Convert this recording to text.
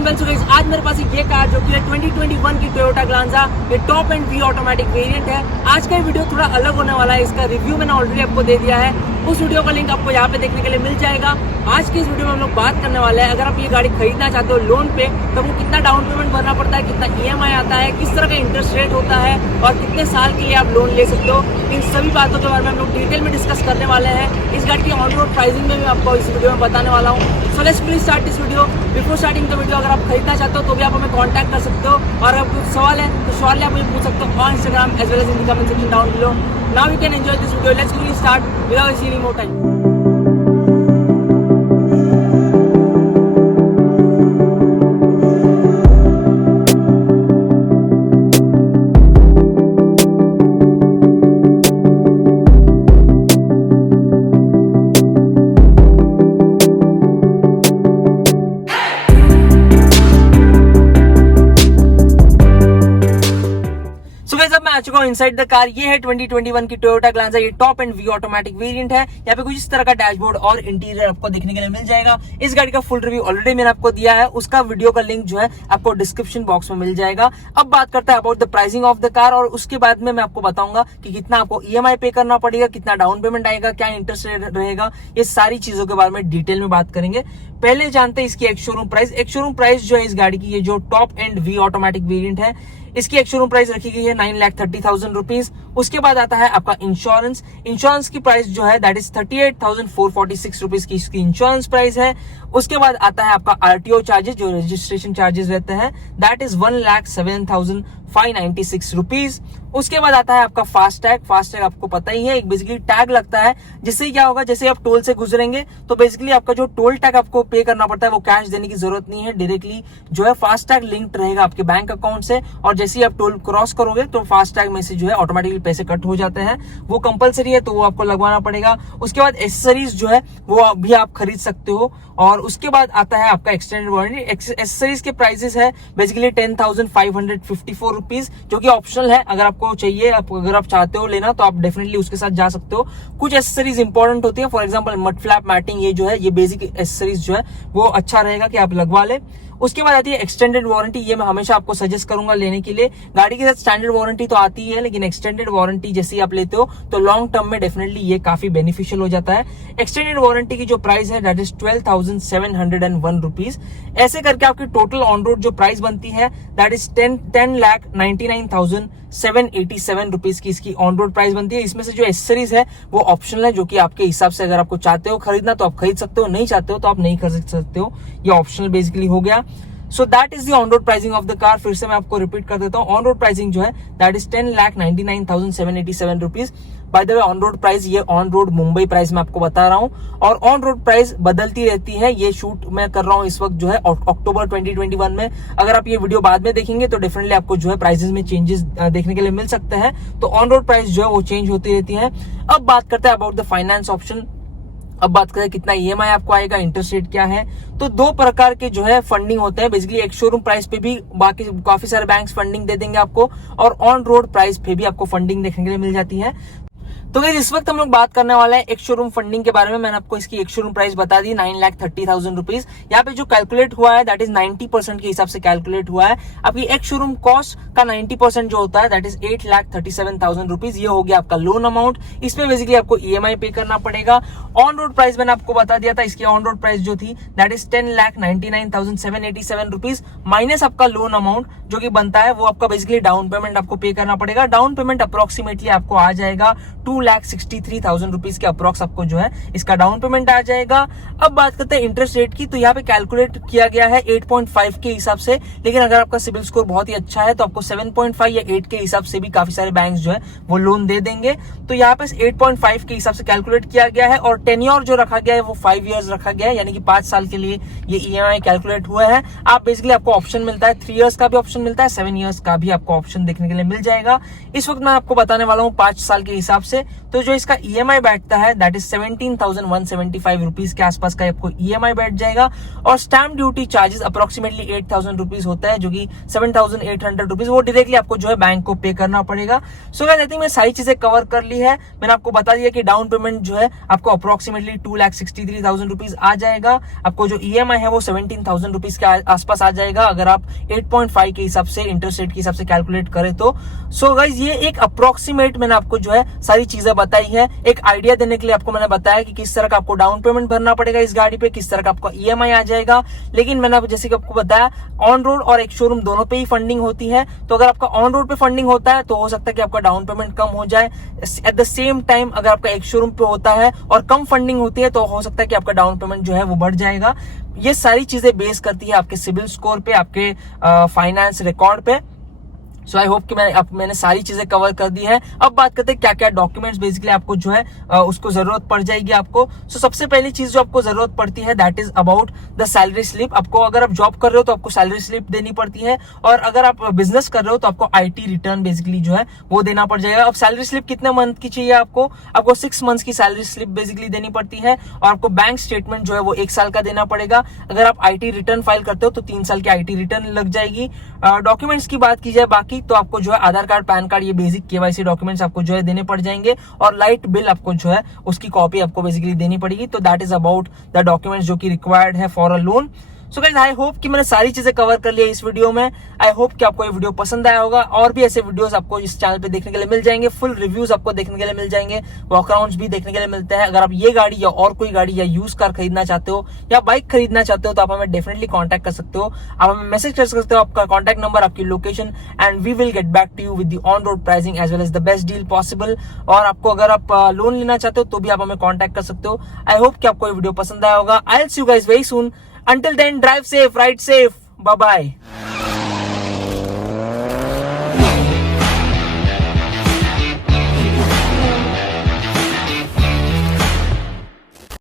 Doing well. So guys, आज मेरे पास ये कार जो कि है 2021 की टोयोटा ग्लांजा, ये top end V automatic variant है। आज का वीडियो थोड़ा अलग होने वाला है, इसका रिव्यू मैंने ऑलरेडी आपको दे दिया है, उस वीडियो का लिंक आपको यहाँ पे देखने के लिए मिल जाएगा। आज की इस वीडियो में हम लोग बात करने वाले हैं, अगर आप ये गाड़ी खरीदना चाहते हो लोन पे तो वो कितना डाउन पेमेंट भरना पड़ता है, कितना EMI आता है, किस तरह का इंटरेस्ट रेट होता है और कितने साल के लिए आप लोन ले सकते हो। इन सभी बातों के बारे में हम लोग डिटेल में डिस्कस करने वाले हैं। इस गाड़ी की ऑन रोड प्राइसिंग में भी आपको इस वीडियो में बताने वाला हूँ। So let's please start this video. Before starting the video, अगर आप खरीदना चाहते हो तो भी आप हमें कॉन्टैक्ट कर सकते हो, और अगर कुछ सवाल है तो सवाल आप मुझे पूछ सकते हो on Instagram as well as in the comment section down below. Now you can enjoy this video. Let's quickly start without wasting any more time. Inside the car, ये है 2021 की टोयोटा ग्लांजा, ये top end V automatic variant है। यहाँ पे कुछ इस तरह का डैशबोर्ड और इंटीरियर आपको देखने के लिए मिल जाएगा। इस गाड़ी का फुल रिव्यू ऑलरेडी मैंने आपको दिया है, उसका वीडियो का लिंक जो है आपको डिस्क्रिप्शन बॉक्स में मिल जाएगा। अब बात करते हैं about the pricing of the car, और उसके बाद में मैं आपको बताऊंगा कि कितना आपको EMI पे करना पड़ेगा, कितना डाउन पेमेंट आएगा, क्या इंटरेस्ट रेट रहेगा, ये सारी चीजों के बारे में डिटेल में बात करेंगे। पहले जानते हैं इसकी ex showroom price. Ex showroom price जो है इस गाड़ी की, ये जो top end V automatic variant है, इसकी एक शोरूम प्राइस रखी गई है 9,30,000 रुपीज। उसके बाद आता है आपका इंश्योरेंस। इंश्योरेंस की प्राइस जो है दैट इज 38,446 रुपीज की इसकी इंश्योरेंस प्राइस है। उसके बाद आता है आपका RTO चार्जेस, जो रजिस्ट्रेशन चार्जेस रहते हैं, दैट इज 1,07,596 रुपीज। उसके बाद आता है आपका फास्टैग। फास्टैग आपको पता ही है, एक बेसिकली टैग लगता है, जिससे क्या होगा, जैसे आप टोल से गुजरेंगे तो बेसिकली आपका जो टोल टैग आपको पे करना पड़ता है वो कैश देने की जरूरत नहीं है, डायरेक्टली जो है फास्टैग लिंक्ड रहेगा आपके बैंक अकाउंट से, और जैसे ही आप टोल क्रॉस करोगे तो फास्टैग में से जो है ऑटोमेटिकली पैसे कट हो जाते हैं। वो कंपलसरी है तो वो आपको लगवाना पड़ेगा। उसके बाद एक्सेसरीज जो है वो भी आप खरीद सकते हो। और उसके बाद आता है आपका एक्सटेंडेड वारंटी। एक्सेसरीज के प्राइसेस है बेसिकली 10,554 रुपीज, जो कि ऑप्शनल है। अगर आपको चाहिए, अगर आप चाहते हो लेना तो आप डेफिनेटली उसके साथ जा सकते हो। कुछ एक्सेसरीज इंपॉर्टेंट होती है, for example mud flap matting, ये जो है ये बेसिक एक्सेसरीज जो है वो अच्छा रहेगा कि आप लगवा ले। उसके बाद आती है एक्सटेंडेड वारंटी। ये मैं हमेशा आपको सजेस्ट करूंगा लेने के लिए। गाड़ी के साथ स्टैंडर्ड वारंटी तो आती है, लेकिन एक्सटेंडेड वारंटी जैसे ही आप लेते हो तो लॉन्ग टर्म में डेफिनेटली ये काफी बेनिफिशियल हो जाता है। एक्सटेंडेड वारंटी की जो प्राइस है दैट इज 12,701 रुपीज। ऐसे करके आपकी टोटल ऑन रोड जो प्राइस बनती है दैट इज 10,99,787 रुपीज की इसकी ऑन रोड प्राइस बनती है। इसमें से जो एक्सेसरीज है वो ऑप्शनल है, जो कि आपके हिसाब से, अगर आपको चाहते हो खरीदना तो आप खरीद सकते हो, नहीं चाहते हो तो आप नहीं खरीद सकते हो। ये ऑप्शनल बेसिकली हो गया। So that is the on road pricing of the car. फिर से मैं आपको रिपीट कर देता हूँ, ऑन रोड प्राइसिंग जो है that is 10,99,787 rupees. By the way, on road price ये ऑन रोड मुंबई प्राइस मैं आपको बता रहा हूँ, और ऑन रोड प्राइस बदलती रहती है। ये शूट मैं कर रहा हूँ इस वक्त जो है अक्टूबर 2021 में। अगर आप ये वीडियो बाद में देखेंगे तो डेफिनेटली आपको जो है प्राइसेस में चेंजेस देखने के लिए मिल सकते हैं। तो ऑन रोड प्राइस जो है वो चेंज होती रहती है। अब बात करते हैं अबाउट द फाइनेंस ऑप्शन। अब बात करें कितना EMI आपको आएगा, इंटरेस्ट रेट क्या है। तो दो प्रकार के जो है फंडिंग होते हैं। बेसिकली एक शोरूम प्राइस पे भी बाकी काफी सारे बैंक्स फंडिंग दे देंगे आपको, और ऑन रोड प्राइस पे भी आपको फंडिंग देखने के लिए मिल जाती है। तो गाइस, इस वक्त हम लोग बात करने वाले हैं एक शोरूम फंडिंग के बारे में। मैंने आपको इसकी एक शोरूम प्राइस बता दी 9,30,000 रुपीज। यहाँ पे जो कैलकुलेट हुआ है दैट इज 90% के हिसाब से कैलकुलेट हुआ है। आपकी एक शोरूम कॉस्ट का 90% जो होता है दैट इज 8,37,000 रुपीज। ये हो गया आपका लोन अमाउंट। इसमें बेसिकली आपको EMI पे करना पड़ेगा। ऑन रोड प्राइस मैंने आपको बता दिया था, इसकी ऑन रोड प्राइस जो थी दैट इज 10,99,787 रुपीज माइनस आपका लोन अमाउंट जो कि बनता है, वो आपका बेसिकली डाउन पेमेंट आपको पे करना पड़ेगा। डाउन पेमेंट अप्रोक्सीमेटली आपको आ जाएगा 2,63,000 रुपीज के अप्रोक्स आपको जो है इसका डाउन पेमेंट आ जाएगा। अब बात करते हैं इंटरेस्ट रेट की। तो यहाँ पे कैलकुलेट किया गया है 8.5 के हिसाब से, लेकिन अगर आपका सिविल स्कोर बहुत ही अच्छा है तो आपको 7.5 या 8 के हिसाब से भी काफी सारे बैंक्स जो है वो लोन दे देंगे। तो यहाँ पे 8.5 के हिसाब से कैलकुलेट किया गया है, और टेन्योर जो रखा गया है वो 5 इयर्स रखा गया है, यानी कि 5 साल के लिए ये EMI कैलकुलेट हुआ है। आप बेसिकली आपको ऑप्शन मिलता है 3 इयर्स का भी ऑप्शन मिलता है, 7 इयर्स का भी आपको ऑप्शन देखने के लिए मिल जाएगा। इस वक्त मैं आपको बताने वाला हूँ 5 साल के हिसाब से। तो जो इसका EMI बैठता है दैट इज 17,175 रुपीज के आसपास का आपको EMI बैठ जाएगा। और stamp duty charges approximately 8,000 rupees होता है, जो कि 7,800 रुपीज वो डायरेक्टली आपको जो है बैंक को पे करना पड़ेगा। सो गाइस आई थिंक मैं सारी चीजें कवर कर ली है। मैंने आपको बता दिया कि डाउन पेमेंट जो है आपको अप्रोक्सीमेटली 2,63,000 रुपीज आ जाएगा। आपको जो EMI है वो 17,000 रुपीज के आसपास आ जाएगा अगर आप 8.5 के हिसाब से इंटरेस्ट रेट के हिसाब से कैलकुलेट करें तो। सो गाइस ये एक अप्रोक्सीमेट मैंने आपको जो है सारी चीजें बताई है, एक आइडिया देने के लिए आपको मैंने बताया कि किस तरह का आपको डाउन पेमेंट भरना पड़ेगा इस गाड़ी पे, किस तरह का आपका EMI आ जाएगा। लेकिन मैंने जैसे कि आपको बताया ऑन रोड और एक शोरूम दोनों पे ही फंडिंग होती है, तो अगर आपका ऑन रोड पे फंडिंग होता है तो हो सकता है कि आपका डाउन पेमेंट कम हो जाए। एट द सेम टाइम अगर आपका एक शोरूम पे होता है और कम फंडिंग होती है तो हो सकता है कि आपका डाउन पेमेंट जो है वो बढ़ जाएगा। ये सारी चीजें बेस करती है आपके सिविल स्कोर पे, आपके फाइनेंस रिकॉर्ड पे। सो आई होप कि मैंने सारी चीजें कवर कर दी है। अब बात करते हैं क्या क्या डॉक्यूमेंट्स बेसिकली आपको जो है उसको जरूरत पड़ जाएगी आपको। सो सबसे पहली चीज जो आपको जरूरत पड़ती है that is about the salary slip. आपको अगर आप जॉब कर रहे हो तो आपको सैलरी स्लिप देनी पड़ती है, और अगर आप बिजनेस कर रहे हो तो आपको IT रिटर्न बेसिकली जो है वो देना पड़ जाएगा। अब सैलरी स्लिप कितने मंथ की चाहिए आपको 6 मंथ्स की सैलरी स्लिप बेसिकली देनी पड़ती है, और आपको बैंक स्टेटमेंट जो है वो 1 साल का देना पड़ेगा। अगर आप IT रिटर्न फाइल करते हो तो 3 साल की IT रिटर्न लग जाएगी। डॉक्यूमेंट्स की बात की जाए बाकी तो आपको जो है आधार कार्ड, पैन कार्ड, ये बेसिक KYC डॉक्यूमेंट्स आपको जो है देने पड़ जाएंगे, और लाइट बिल आपको जो है उसकी कॉपी आपको बेसिकली देनी पड़ेगी। तो that is about the documents जो कि रिक्वायर्ड है for a loan. So guys I hope कि मैंने सारी चीजें कवर कर लिया इस वीडियो में। आई होप कि आपको ये वीडियो पसंद आया होगा, और भी ऐसे वीडियोस आपको इस चैनल पे देखने के लिए मिल जाएंगे, फुल रिव्यूज आपको देखने के लिए मिल जाएंगे, वॉकअराउंड्स भी देखने के लिए मिलते हैं। अगर आप ये गाड़ी या और कोई गाड़ी या यूज कार खरीदना चाहते हो या बाइक खरीदना चाहते हो तो आप हमें डेफिनेटली कॉन्टैक्ट कर सकते हो। आप हमें मैसेज कर सकते हो, आपका कॉन्टैक्ट नंबर, आपकी location, and we will get back to you with the on road pricing as well as the best deal possible. और आपको अगर आप लोन लेना चाहते हो तो भी आप हमें कॉन्टैक्ट कर सकते हो। आई होप कि आपको ये वीडियो पसंद आया होगा। I will see you guys very soon. Until then, drive safe, ride safe. Bye bye.